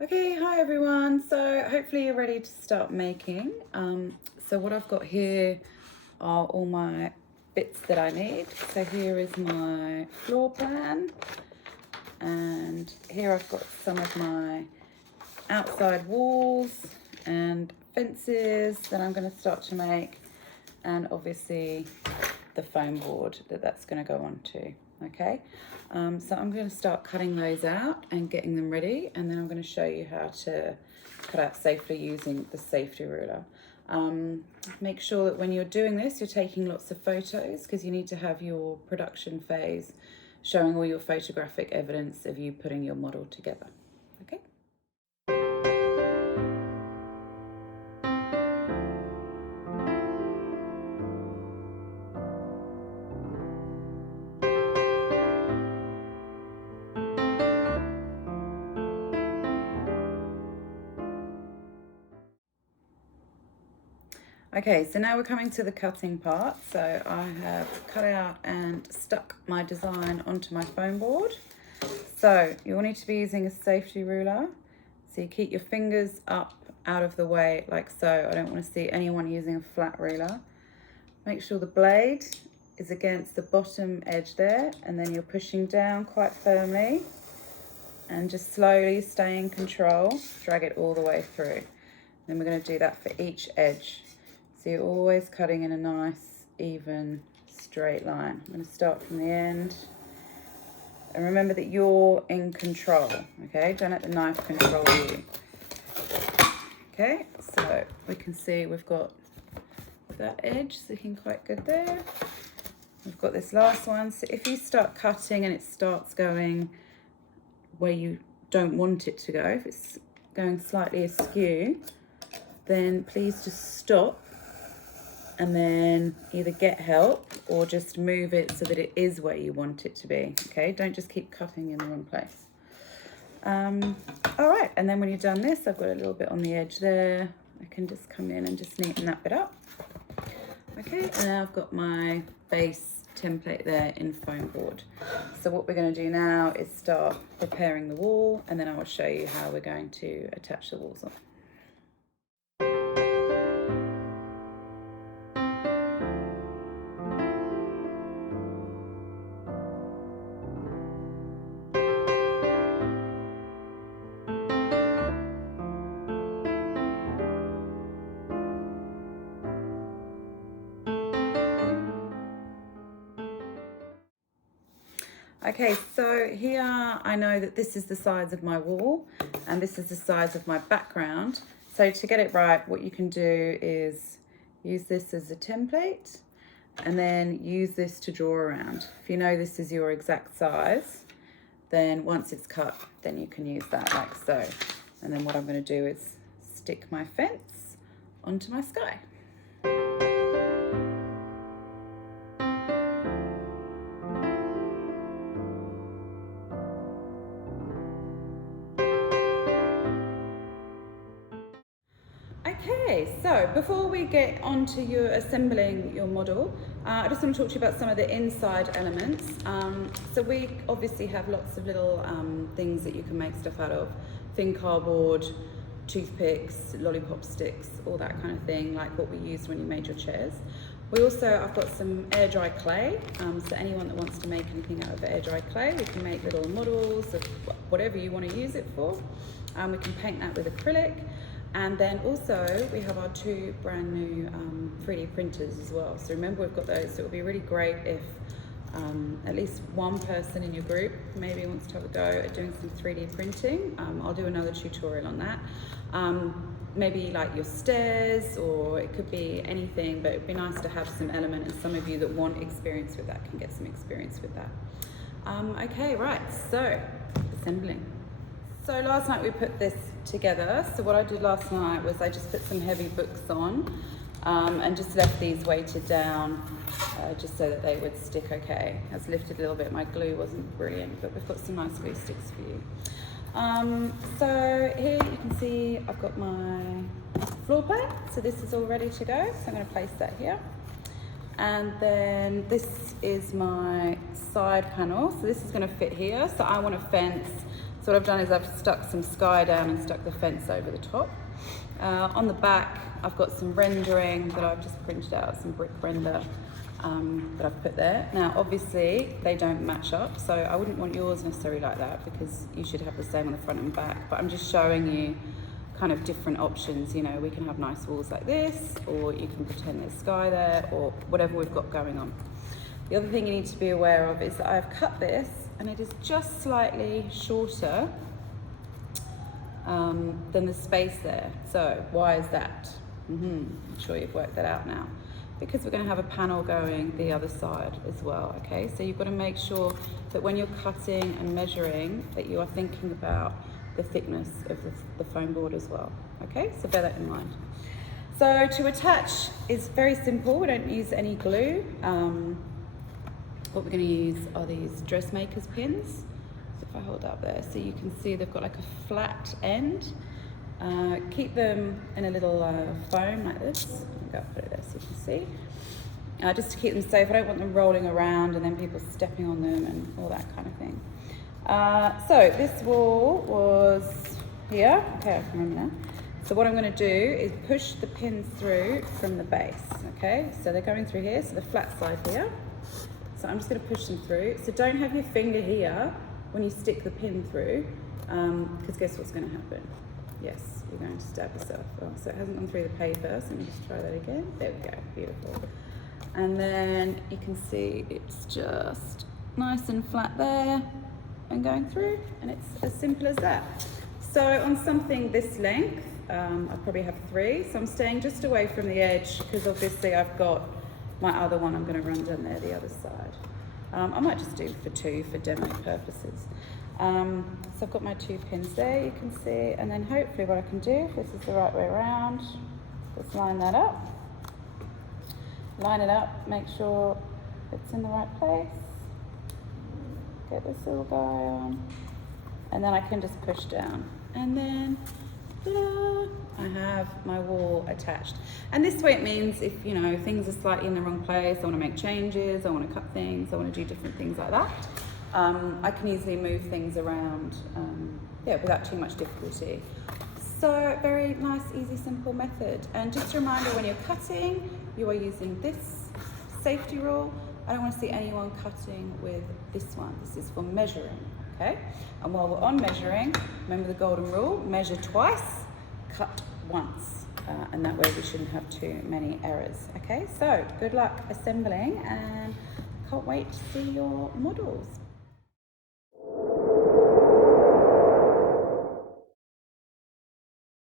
Okay, hi everyone. So hopefully you're ready to start making. So what I've got here are all my bits that I need. So here is my floor plan, and here I've got some of my outside walls and fences that I'm going to start to make, and obviously the foam board that's going to go onto. Okay, so I'm going to start cutting those out and getting them ready, and then I'm going to show you how to cut out safely using the safety ruler. Make sure that when you're doing this, you're taking lots of photos, because you need to have your production phase showing all your photographic evidence of you putting your model together. Okay. Okay, so now we're coming to the cutting part. So I have cut out and stuck my design onto my foam board. So you'll need to be using a safety ruler. So you keep your fingers up out of the way like so. I don't want to see anyone using a flat ruler. Make sure the blade is against the bottom edge there, and then you're pushing down quite firmly and just slowly stay in control. Drag it all the way through. Then we're going to do that for each edge. So you're always cutting in a nice, even, straight line. I'm going to start from the end. And remember that you're in control, okay? Don't let the knife control you. Okay, so we can see we've got that edge looking quite good there. We've got this last one. So if you start cutting and it starts going where you don't want it to go, if it's going slightly askew, then please just stop and then either get help or just move it so that it is where you want it to be, okay? Don't just keep cutting in the wrong place. All right, and then when you've done this, I've got a little bit on the edge there. I can just come in and just neaten that bit up. Okay, and now I've got my base template there in foam board. So what we're going to do now is start preparing the wall, and then I will show you how we're going to attach the walls on. Okay, so here I know that this is the size of my wall and this is the size of my background. So to get it right, what you can do is use this as a template and then use this to draw around. If you know this is your exact size, then once it's cut, then you can use that like so. And then what I'm going to do is stick my fence onto my sky. Okay, so before we get on to your assembling your model, I just want to talk to you about some of the inside elements. So we obviously have lots of little things that you can make stuff out of. Thin cardboard, toothpicks, lollipop sticks, all that kind of thing, like what we used when you made your chairs. I've got some air dry clay, so anyone that wants to make anything out of air dry clay, we can make little models of whatever you want to use it for. We can paint that with acrylic. And then also we have our two brand new 3D printers as well. So remember, we've got those. So it would be really great if at least one person in your group maybe wants to have a go at doing some 3D printing. I'll do another tutorial on that. Maybe like your stairs, or it could be anything, but it'd be nice to have some element, and some of you that want experience with that can get some experience with that. Okay, right, so assembling. So last night we put this together. So what I did last night was I just put some heavy books on and just left these weighted down just so that they would stick okay. I was lifted a little bit, my glue wasn't brilliant, but we've got some nice glue sticks for you. So here you can see I've got my floor plan. So this is all ready to go. So I'm going to place that here. And then this is my side panel. So this is going to fit here. So I want a fence. So what I've done is I've stuck some sky down and stuck the fence over the top. On the back, I've got some rendering that I've just printed out, some brick render that I've put there. Now, obviously, they don't match up, so I wouldn't want yours necessarily like that because you should have the same on the front and back. But I'm just showing you kind of different options. You know, we can have nice walls like this, or you can pretend there's sky there, or whatever we've got going on. The other thing you need to be aware of is that I've cut this, and it is just slightly shorter than the space there. So why is that? I'm sure you've worked that out now. Because we're going to have a panel going the other side as well, okay? So you've got to make sure that when you're cutting and measuring that you are thinking about the thickness of the foam board as well, okay? So bear that in mind. So to attach is very simple. We don't use any glue. What we're going to use are these dressmaker's pins. So if I hold up there, so you can see they've got like a flat end. Keep them in a little foam like this. I'll put it there so you can see. Just to keep them safe. I don't want them rolling around and then people stepping on them and all that kind of thing. So this wall was here. Okay, I can remember now. So what I'm going to do is push the pins through from the base. Okay, so they're going through here, so the flat side here. So I'm just going to push them through. So don't have your finger here when you stick the pin through, because guess what's going to happen? Yes, you're going to stab yourself. Oh, so it hasn't gone through the paper, so let me just try that again. There we go, beautiful. And then you can see it's just nice and flat there and going through, and it's as simple as that. So on something this length, I probably have 3, so I'm staying just away from the edge because obviously I've got my other one I'm going to run down there the other side. I might just do for 2 for demo purposes. So I've got my 2 pins there, you can see, and then hopefully what I can do, if this is the right way around, just line that up. Line it up, make sure it's in the right place. Get this little guy on, and then I can just push down, and then ta-da, I have my wall attached. And this way it means if, you know, things are slightly in the wrong place, I want to make changes, I want to cut things, I want to do different things like that, I can easily move things around without too much difficulty. So very nice, easy, simple method. And just a reminder, when you're cutting, you are using this safety rule. I don't want to see anyone cutting with this one. This is for measuring, okay? And while we're on measuring, remember the golden rule, measure twice, cut once. And that way we shouldn't have too many errors, okay? So good luck assembling, and can't wait to see your models.